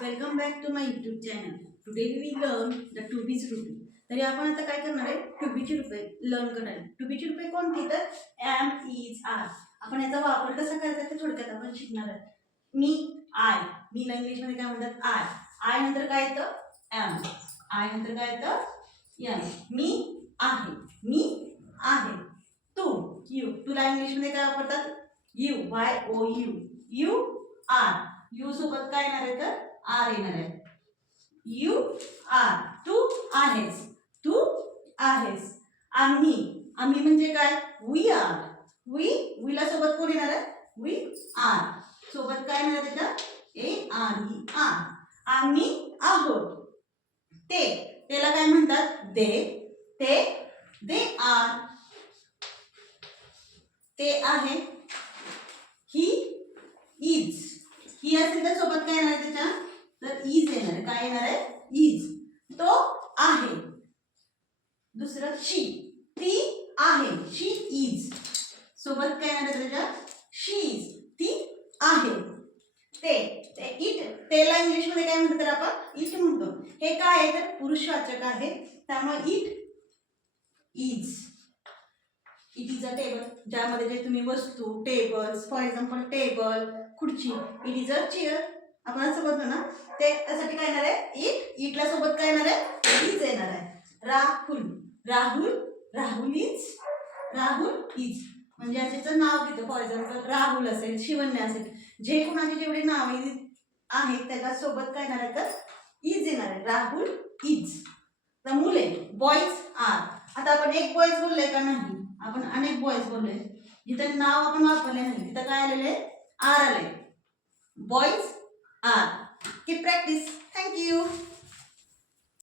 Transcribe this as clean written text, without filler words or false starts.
Welcome back to my YouTube channel. Today we learn the to be's रुपी. तरी आपण आता काय करणार आहे, टू बीची रुपये लर्न करणार आहे. टू बीची रुपये कोणती, तर एम इज आर. आपण याचा वापर कसा करायचा ते थोडक्यात आपण शिकणार आहे. मी आय, मीला इंग्लिशमध्ये काय म्हणतात, आय. आय नंतर काय येतं, एम. आय नंतर काय येतं, एम. मी आहे, मी आहे. तू, यू. तुला इंग्लिशमध्ये काय वापरतात, you, y o u. You are. You सोबत काय येणार आहे, तर आर येणार आहे. You R. तू आहेस, तू आहेस. आम्ही, आम्ही म्हणजे काय, वी आर. वीला सोबत कोण येणार आहे, वी आर. सोबत काय येणार आहे त्याच्या, ए आर ई आर. आम्ही आहोत. त्याला काय म्हणतात, दे आर. ते आहे. He is. ही असेल तर सोबत काय येणार आहे त्याच्या, तर इज येणार आहे. काय येणार आहे, इज. तो आहे. दुसरं शी, ती आहे. शी इज. सोबत काय येणार आहे त्याच्या, शी इज. ती आहे. इट. त्याला इंग्लिश मध्ये काय म्हणतात, तर आपण इट म्हणतो. हे काय आहे, तर पुरुषवाचक आहे, त्यामुळे it is. It is a table. ज्यामध्ये जे तुम्ही वस्तू, टेबल्स, फॉर एक्झाम्पल टेबल, खुर्ची. It is a chair. आपण असं बोलतो ना, ते त्यासाठी काय येणार आहे, इटला सोबत काय येणार आहे, इज येणार आहे. राहुल इज. म्हणजे याचं नाव घेतो. फॉर एक्झाम्पल राहुल असेल, शिवन्य असेल, जे कोणाचे जेवढे नाव आहेत त्याच्यासोबत काय येणार आहे, तर इज येणार आहे. राहुल इज. तर मुले, बॉईज आर. आता आपण एक बॉईज बोललोय का, नाही, आपण अनेक बॉईज बोललोय. जिथं नाव आपण वापरले नाही तिथं काय आलेले, आर आले. Boys are. Keep practice. Thank you.